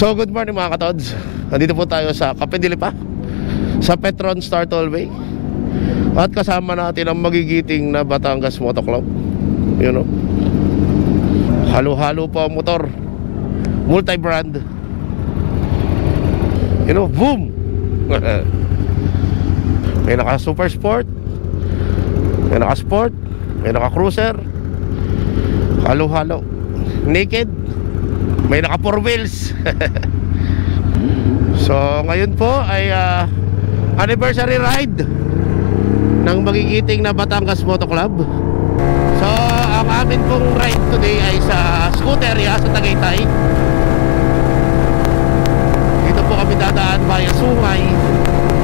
So good morning mga katods. Nandito po tayo sa Cafe de Lipa, sa Petron Star Tollway. At kasama natin ang magigiting na Batangas Moto Club. You know, halo-halo po ang motor, multi-brand. You know, boom. May naka super sport, may naka sport, may naka cruiser, halo-halo. Naked, may naka 4 wheels. So ngayon po ay anniversary ride ng magigiting na Batangas Moto Club. So ang amin pong ride today ay sa scooter sa Tagaytay. Dito po kami dadaan via Sungay,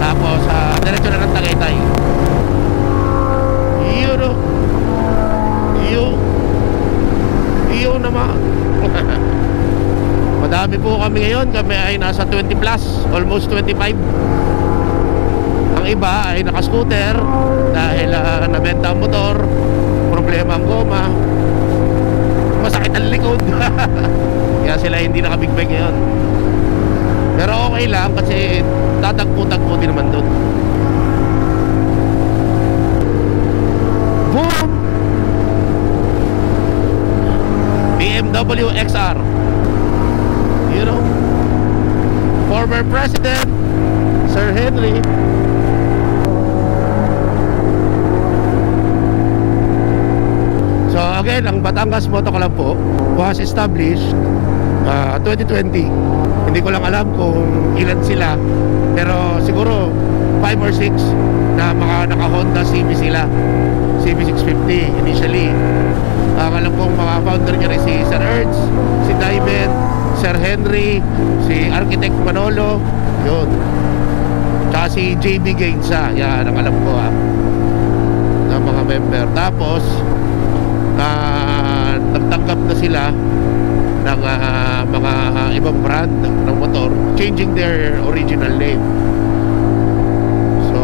tapos diretso na ng Tagaytay. Iyo naman. Madami po kami ngayon. Kami ay nasa 20 plus, almost 25. Ang iba ay naka-scooter dahil nabenta ang motor, problema ang goma, masakit ang likod. Kaya sila hindi naka-big bike ngayon. Pero okay lang kasi tatagpo-tagpo din naman doon. Boom! BMW XR. You know, former President Sir Henry. So again, ang Batangas Moto Club po was established 2020. Hindi ko lang alam kung ilan sila, pero siguro 5 or 6 na mga naka-Honda CB sila, CB650 initially. Alam kong mga founder niya rin si Sir Ernst, si Diamond, Sir Henry, si Architect Manolo, yun. Tsaka si JB Gainsa, yan ang alam ko ng mga member. Tapos nagtanggap na sila ng mga ibang brand ng motor, changing their original name. So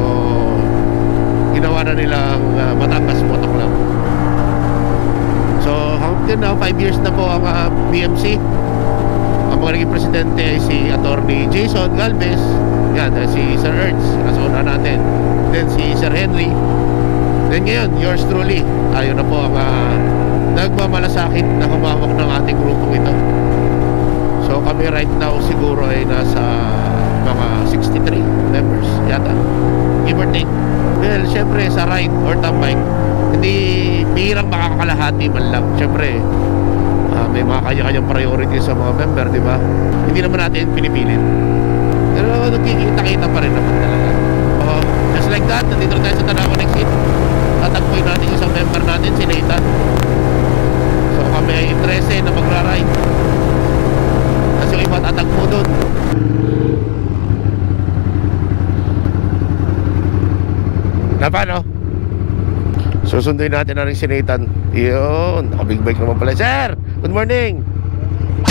ginawa na nilang Batangas Moto Club. So hanggang now 5 years na po ang BMC. Ang mga naging presidente ay si Attorney Jason Galvez, yan, si Sir Ernst, nasa una natin, then si Sir Henry, then ngayon yours truly. Ayun na po ang nagmamalasakit na humawak ng ating grupong ito. So kami right now siguro ay nasa mga 63 members yata, give or take. Well, syempre sa ride or tambay, hindi bihirang makakalahati man lang. Syempre may mga kanya-kanyang priority sa mga member, di ba? Hindi naman natin pinipilit, pero nagkikita-kita pa rin naman talaga. Just like that, nandito tayo sa Tanawan Exit. Tatagpuin natin yung isang member natin, si Nathan. So kami ay 13 na magra-ride, kasi yung iba tatagpo dun. Na paano? Susunduin natin na rin si Nathan. Yun, naka-big bike naman pala. Sir, good morning.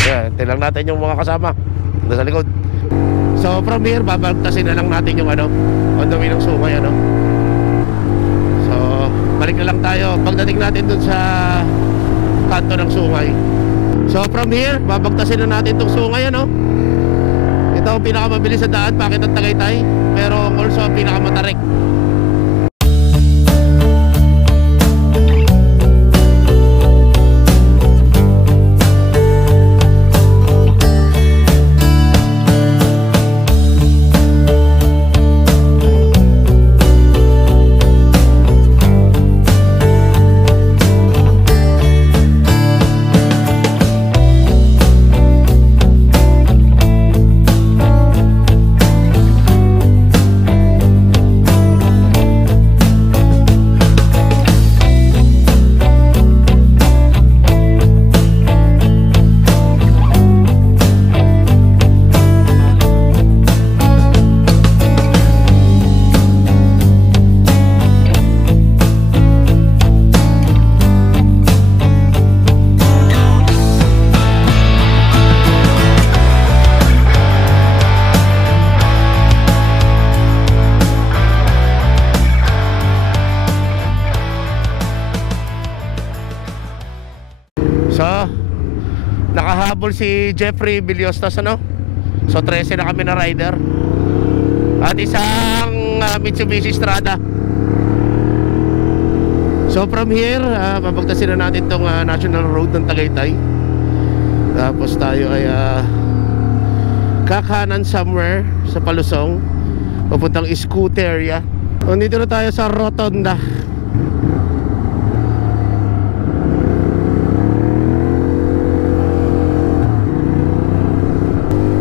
Yeah, tilang natin yung mga kasama nasa likod. So from here, babagtasin na lang natin yung on the way ng Sungay, So balik na lang tayo pagdating natin dun sa kanto ng Sungay. So from here, babagtasin na natin tong Sungay, Ito ang pinakamabilis sa daan, bakit ang Tagaytay, pero also ang pinakamatarik. So, nakahabol si Jeffrey Biliostas, So 13 na kami na rider. At isang Mitsubishi Strada. So from here, papagtasin na natin tong National Road ng Tagaytay. Tapos tayo ay kakanan somewhere sa Palusong, papuntang Scooteria. Nandito na tayo sa Rotonda.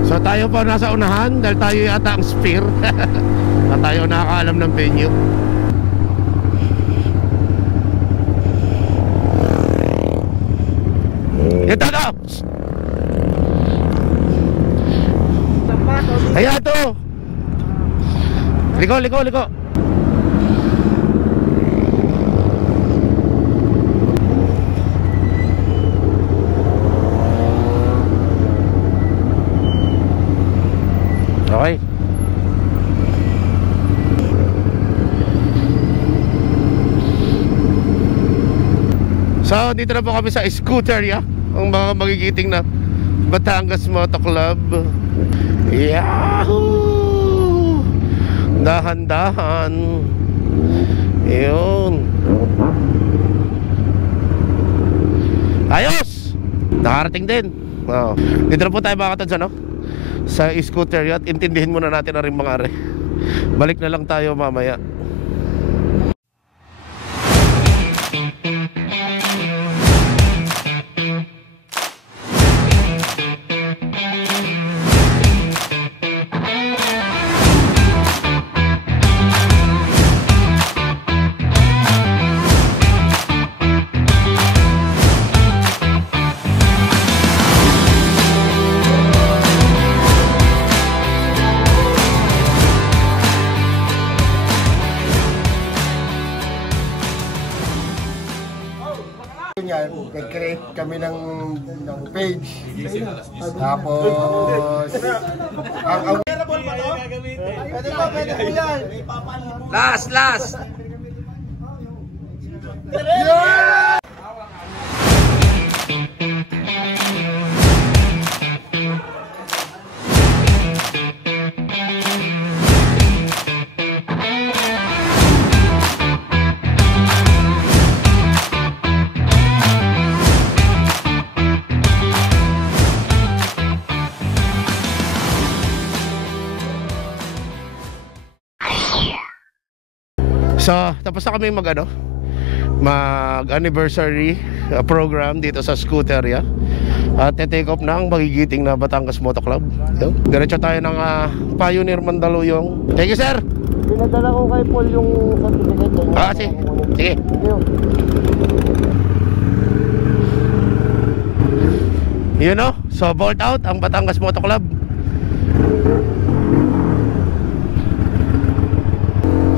So tayo pa nasa unahan dahil tayo yata ang Sphere. Na tayo nakakaalam ng venue. Ito na! Ayan to! Liko, liko, liko! Okay. So dito na po kami sa Scooteria, ang mga magigiting na Batangas Moto Club. Yahoo! Dahan-dahan. Yun. Ayos! Nakarating din. Dito na po tayo mga katads, ano? Sa Scooteria. At intindihin muna natin na rin mga are. Balik na lang tayo mamaya. Nag-create kami ng page. Tapos ang pwede po yan. Last. Yeah! So, tapos na kami mag-anniversary program dito sa Scooteria. At take off na ang magigiting na Batangas Moto Club. Diretso tayo ng Pioneer Mandaluyong. Thank you, sir! Pinadala ko kay Paul yung certificate. Sige. You know, so bolt out ang Batangas Moto Club.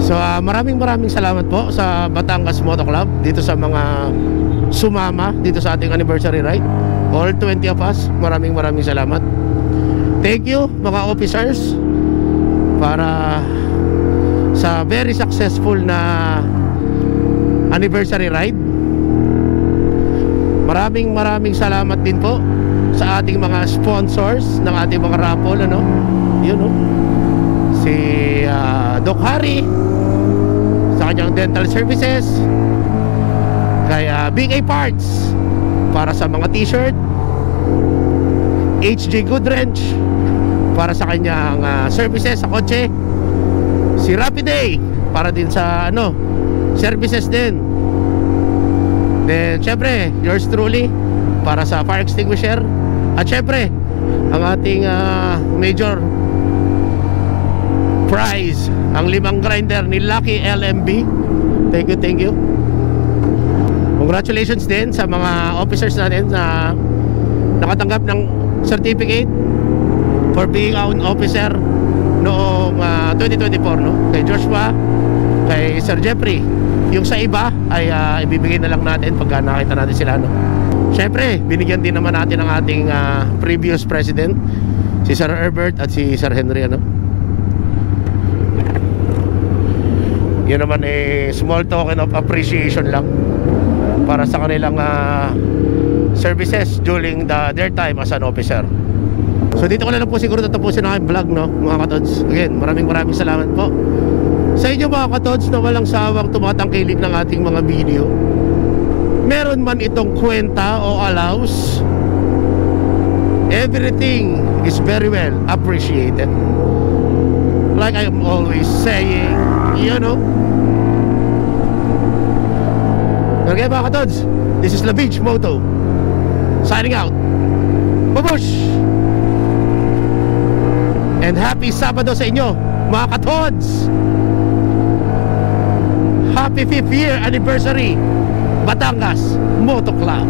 So maraming salamat po sa Batangas Moto Club dito sa mga sumama dito sa ating anniversary ride. All 20 of us, maraming salamat. Thank you mga officers para sa very successful na anniversary ride. Maraming salamat din po sa ating mga sponsors ng ating mga raffle, ano? Yun, no? Si Doc Harry sa kanyang dental services, kay Big A Parts para sa mga t-shirt, HJ Goodwrench para sa kanyang services sa kotse, si Rapid Day para din sa services din. Then syempre yours truly para sa fire extinguisher. At syempre ang ating major prize, ang 5 grinder ni Lucky LMB. Thank you. Congratulations din sa mga officers natin na nakatanggap ng certificate for being an officer noong 2024, no? Kay Joshua, kay Sir Jeffrey. Yung sa iba ay ibibigay na lang natin pagka nakita natin sila, no? Syempre, binigyan din naman natin ang ating previous president, si Sir Herbert at si Sir Henry, ano? Yun naman small token of appreciation lang para sa kanilang services during their time as an officer. So dito ko na lang po siguro tatapusin ang aking vlog, no, mga katods. Again, maraming salamat po sa inyo mga katods na walang sawang tumatangkilik ng ating mga video. Meron man itong kwenta o allows, everything is very well appreciated. Like I'm always saying, you know. Okay mga katods, this is La Beach Moto signing out. Babush! And happy Sabado sa inyo mga katods. Happy 5th year anniversary Batangas Moto Club.